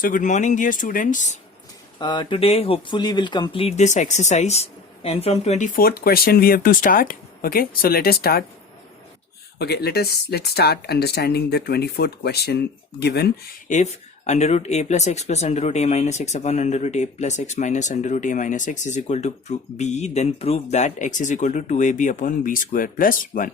So good morning dear students. Today hopefully we'll complete this exercise, and from 24th question we have to start. Okay, so let us start. Okay, let's start understanding the 24th question given. If under root a plus x plus under root a minus x upon under root a plus x minus under root a minus x is equal to b, then prove that x is equal to 2ab upon b square plus 1.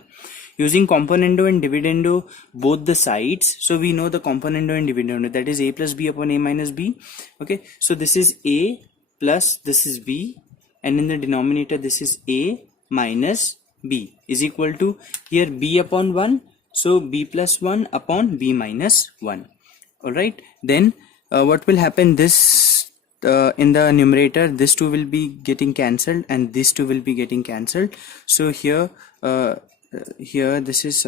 Using componendo and dividendo both the sides, so we know the componendo and dividendo, that is a plus b upon a minus b. Okay, so this is a plus this is b, and in the denominator this is a minus b is equal to here b upon 1, so b plus 1 upon b minus 1. Alright, then what will happen, this in the numerator this 2 will be getting cancelled and this 2 will be getting cancelled. So here here this is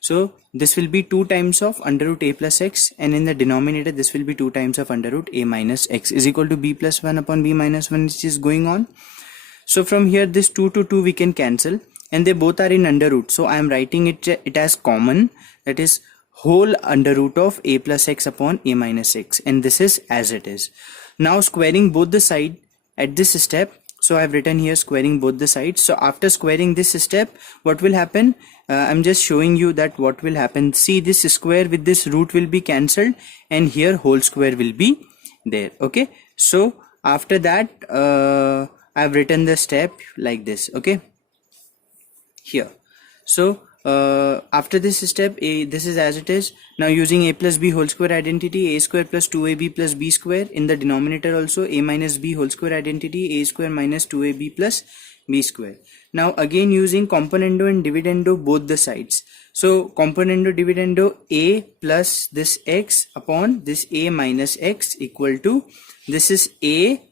so this will be 2 times of under root a plus x, and in the denominator this will be 2 times of under root a minus x is equal to b plus 1 upon b minus 1, which is going on. So from here this 2 to 2 we can cancel, and they both are in under root, so I am writing it as common, that is whole under root of a plus x upon a minus x, and this is as it is. Now squaring both the side at this step, so I have written here squaring both the sides. So after squaring this step, what will happen, I'm just showing you that what will happen. See, this square with this root will be cancelled, and here whole square will be there. Okay, so after that I've written the step like this. Okay, here, so after this step, this is as it is. Now using a plus b whole square identity, a square plus 2ab plus b square, in the denominator also a minus b whole square identity, a square minus 2ab plus b square. Now again using componendo and dividendo both the sides, so componendo dividendo, a plus this x upon this a minus x equal to, this is a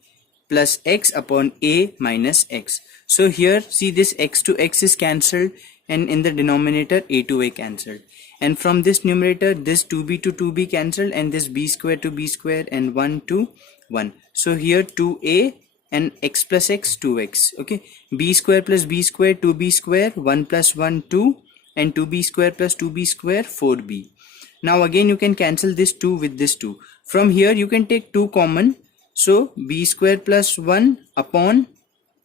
plus x upon a minus x. So here see, this x to x is cancelled, and in the denominator a to a cancelled, and from this numerator this 2b to 2b cancelled, and this b square to b square, and 1 to 1. So here 2a and x plus x 2x. Okay, b square plus b square 2b square, 1 plus 1 2, and 2b square plus 2b square 4b. Now again you can cancel this 2 with this 2. From here you can take 2 common, so b square plus 1 upon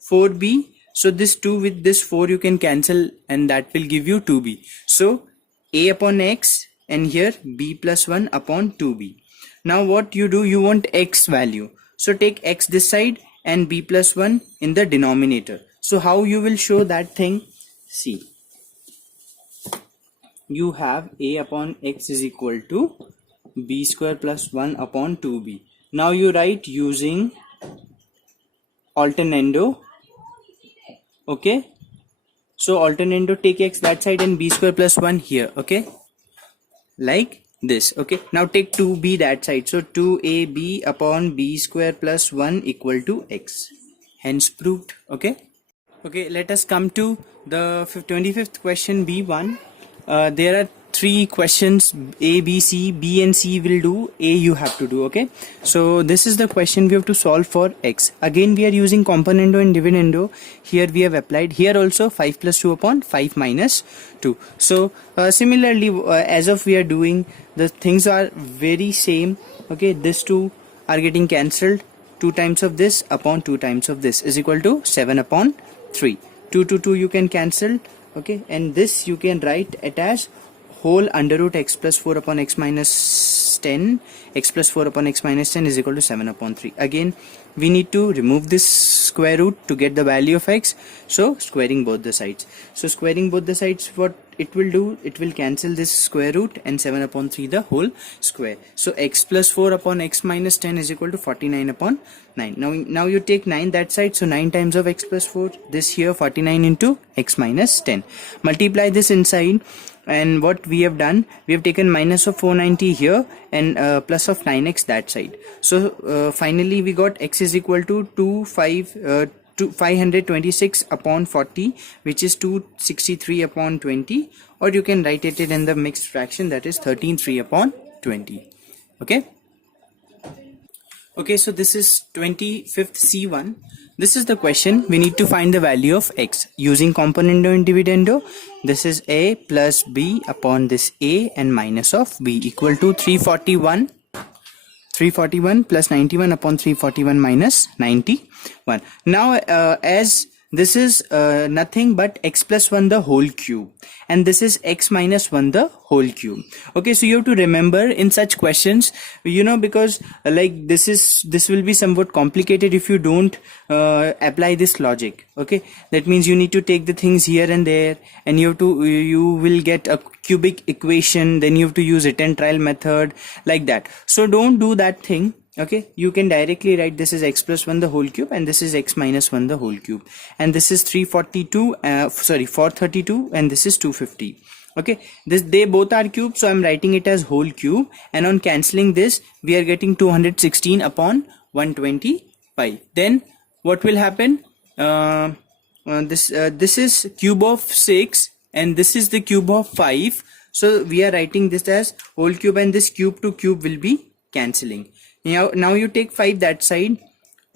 4b. So this 2 with this 4 you can cancel, and that will give you 2b. So a upon x, and here b plus 1 upon 2b. Now what you do, you want x value, so take x this side and b plus 1 in the denominator. So how you will show that thing? See, you have a upon x is equal to b square plus 1 upon 2b. Now you write using alternando. Okay, so alternando, take x that side and b square plus 1 here. Okay, like this. Okay, now take 2b that side, so 2ab upon b square plus 1 equal to x, hence proved. Okay, let us come to the 25th question, b1. There are 3 questions, a, b, c. B and c will do, a you have to do. Okay, so this is the question we have to solve for x. Again we are using componendo and dividendo. Here we have applied, here also 5 plus 2 upon 5 minus 2. So similarly as of we are doing, the things are very same. Okay, this 2 are getting cancelled, 2 times of this upon 2 times of this is equal to 7 upon 3. 2 to 2 you can cancel. Okay, and this you can write it as whole under root x plus 4 upon x minus 10, x plus 4 upon x minus 10 is equal to 7 upon 3. Again we need to remove this square root to get the value of x, so squaring both the sides. So squaring both the sides, what it will do, it will cancel this square root, and 7 upon 3 the whole square. So x plus 4 upon x minus 10 is equal to 49 upon 9. Now you take 9 that side, so 9 times of x plus 4, this here 49 into x minus 10. Multiply this inside, and what we have done, we have taken minus of 490 here and plus of 9x that side. So finally we got x is equal to 526 upon 40, which is 263 upon 20, or you can write it in the mixed fraction, that is 13/3 upon 20. Okay, so this is 25th C1. This is the question. We need to find the value of x using componendo and dividendo. This is a plus b upon this a and minus of b equal to 341 341 plus 91 upon 341 minus 91. Now as this is nothing but x plus 1 the whole cube, and this is x minus 1 the whole cube. Okay, so you have to remember in such questions, you know, because like this will be somewhat complicated if you don't apply this logic. Okay, that means you need to take the things here and there, and you will get a cubic equation, then you have to use hit and trial method, like that. So don't do that thing. Okay, you can directly write this is x plus 1 the whole cube, and this is x minus 1 the whole cube, and this is 432, and this is 250. Okay, they both are cubes, so I'm writing it as whole cube, and on cancelling this we are getting 216 upon 125. Then what will happen? This is cube of 6, and this is the cube of 5, so we are writing this as whole cube, and this cube to cube will be cancelling. Now you take 5 that side.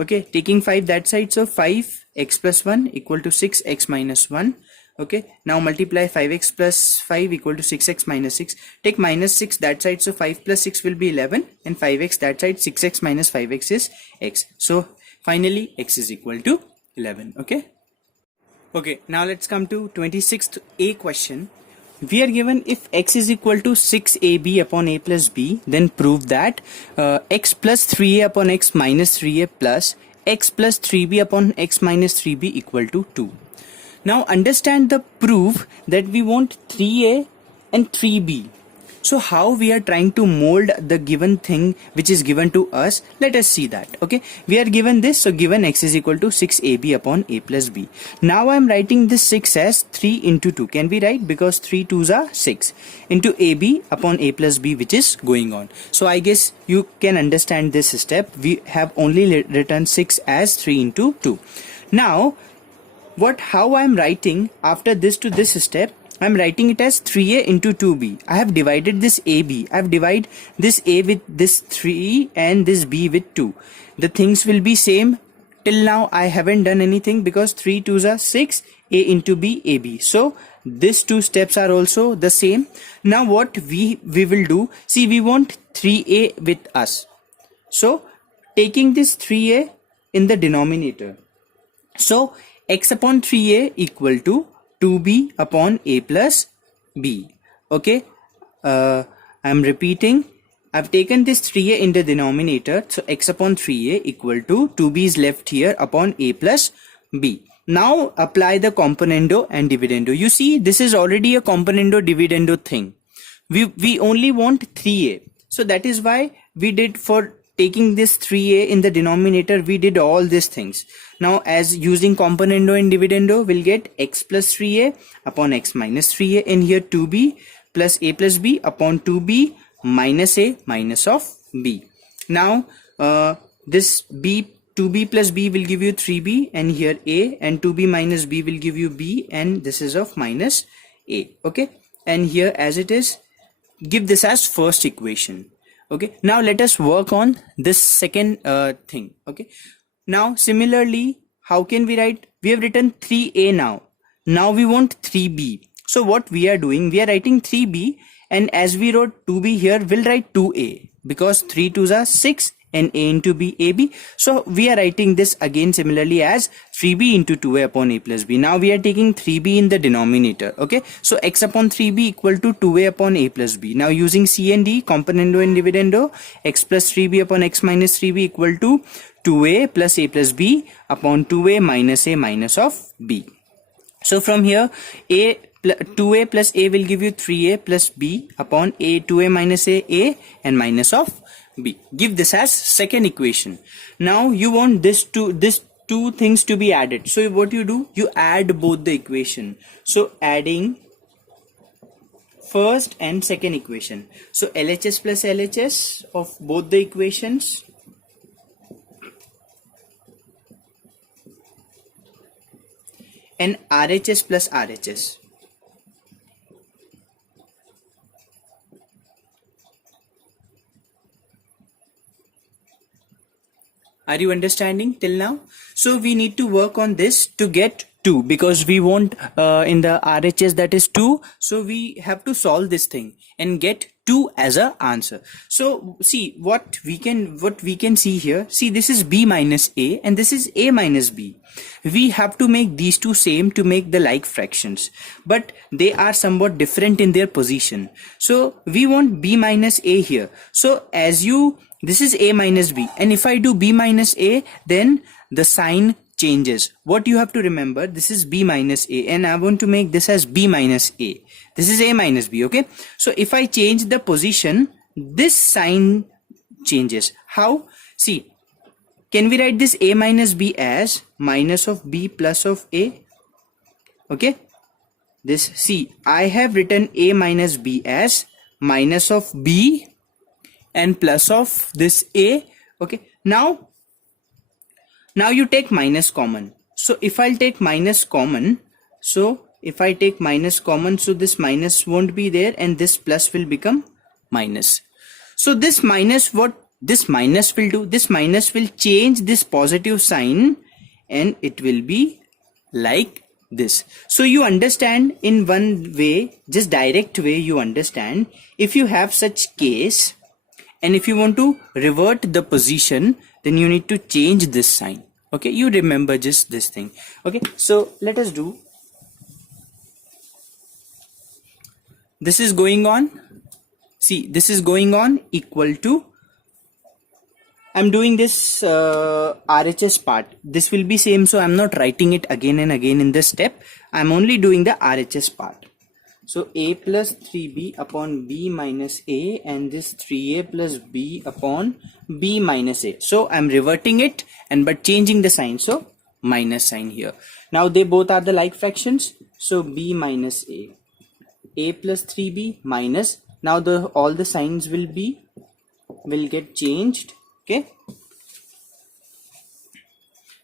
Okay, taking 5 that side, so 5x plus 1 equal to 6x minus 1. Okay, now multiply 5x plus 5 equal to 6x minus 6. Take minus 6 that side, so 5 plus 6 will be 11, and 5x that side, 6x minus 5x is x. So finally x is equal to 11. Okay, now let's come to 26th A question. We are given if x is equal to 6ab upon a plus b, then prove that x plus 3a upon x minus 3a plus x plus 3b upon x minus 3b equal to 2. Now understand the proof that we want 3a and 3b. So how we are trying to mold the given thing which is given to us, let us see that. Okay, we are given this, so given x is equal to 6ab upon a plus b. Now I am writing this 6 as 3 into 2. Can we write? Because 3 2s are 6 into ab upon a plus b, which is going on. So I guess you can understand this step. We have only written 6 as 3 into 2. Now how I am writing after this to this step, I am writing it as 3a into 2b. I have divided this ab. I have divided this a with this 3 and this b with 2. The things will be same. Till now I haven't done anything because 3 2s are 6, a into b, ab. So these two steps are also the same. Now what we will do, see, we want 3a with us. So taking this 3a in the denominator. So x upon 3a equal to 2b upon a plus b. Okay, I am repeating. I've taken this 3a in the denominator, so x upon 3a equal to 2b is left here upon a plus b. Now apply the componendo and dividendo. You see, this is already a componendo dividendo thing. We only want 3a, so that is why we did, for taking this 3a in the denominator, we did all these things. Now as using componendo and dividendo, we'll get x plus 3a upon x minus 3a, and here 2b plus a plus b upon 2b minus a minus of b. Now this 2b plus b will give you 3b, and here a, and 2b minus b will give you b, and this is of minus a. Okay, and here as it is, give this as first equation. Okay, now let us work on this second thing. Okay, now similarly, how can we write? We have written 3a now. Now we want 3b. So what we are doing, we are writing 3b, and as we wrote 2b here, we'll write 2a, because 3 2s are 6 and a into b, ab. So we are writing this again similarly as 3b into 2a upon a plus b. Now we are taking 3b in the denominator. Okay, so x upon 3b equal to 2a upon a plus b. Now using c and d, componendo and dividendo, x plus 3b upon x minus 3b equal to 2a plus a plus b upon 2a minus a minus of b. So from here, 2a plus a will give you 3a plus b upon a 2a minus a and minus of b. Give this as second equation. Now you want this two things to be added. So what you do, you add both the equation. So adding first and second equation. So LHS plus LHS of both the equations. And RHS plus RHS. Are you understanding till now? So we need to work on this to get 2, because we want in the RHS that is 2. So we have to solve this thing and get 2 as a answer. So see what we can see here. See, this is b minus a and this is a minus b. We have to make these two same to make the like fractions, but they are somewhat different in their position. So we want b minus a here. So this is a minus b, and if I do b minus a, then the sign changes. What you have to remember, this is b minus a and I want to make this as b minus a. This is a minus b, okay? So if I change the position, this sign changes. How? See, can we write this a minus b as minus of b plus of a? Okay, this, see, I have written a minus b as minus of b and plus of this a. Okay, now you take minus common. So if I'll take minus common, so if I take minus common, so this minus won't be there and this plus will become minus. So this minus, what this minus will do, this minus will change this positive sign and it will be like this. So you understand in one way, just direct way you understand, if you have such case and if you want to revert the position, then you need to change this sign. Okay, you remember just this thing. Okay, so let us do. This is going on. See, this is going on equal to, I'm doing this RHS part. This will be same, so I'm not writing it again and again in this step. I'm only doing the RHS part. So a plus 3b upon b minus a, and this 3a plus b upon b minus a. So I'm reverting it and but changing the sign, so minus sign here. Now they both are the like fractions, so b minus a plus 3b minus, now all the signs will get changed. Okay,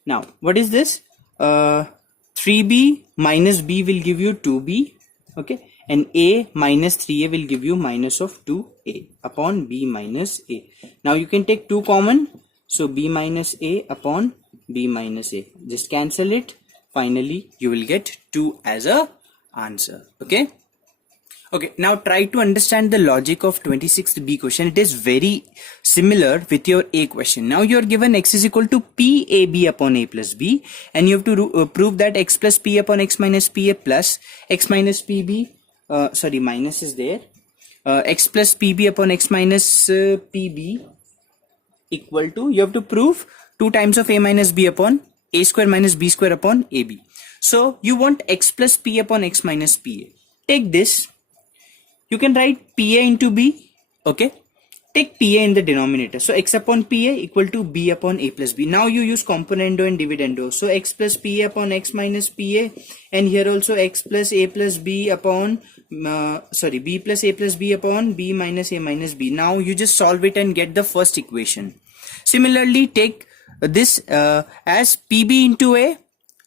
now what is this? 3b minus b will give you 2b, okay, and a minus 3a will give you minus of 2a upon b minus a. Now you can take 2 common, so b minus a upon b minus a, just cancel it. Finally you will get 2 as a answer. Okay, okay, now try to understand the logic of 26th B question. It is very similar with your A question. Now you are given x is equal to PAB upon A plus B, and you have to prove that x plus P upon x minus PA plus x minus PB, sorry, minus is there, x plus PB upon x minus PB equal to, you have to prove 2 times of A minus B upon A square minus B square upon AB. So you want x plus P upon x minus PA. Take this. You can write PA into B, okay? Take PA in the denominator. So x upon PA equal to B upon A plus B. Now you use componendo and dividendo. So x plus PA upon x minus PA, and here also x plus A plus B upon, B plus A plus B upon B minus A minus B. Now you just solve it and get the first equation. Similarly, take this as PB into A.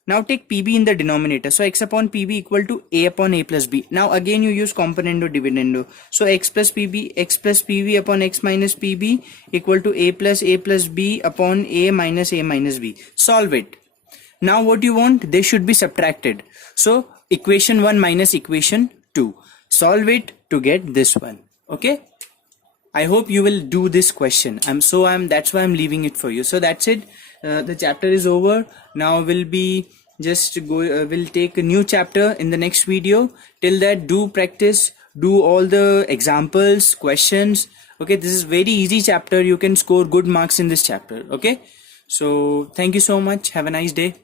Now take PB in the denominator. So x upon PB equal to A upon A plus B. Now again you use componendo dividendo. So x plus PB upon x minus PB equal to A plus B upon A minus B. Solve it. Now what you want? They should be subtracted. So equation 1 minus equation 2. Solve it to get this one. Okay. I hope you will do this question. That's why I'm leaving it for you. So that's it. The chapter is over. Now we'll take a new chapter in the next video. Till that, do practice, do all the examples, questions. Okay, this is very easy chapter. You can score good marks in this chapter. Okay, so thank you so much. Have a nice day.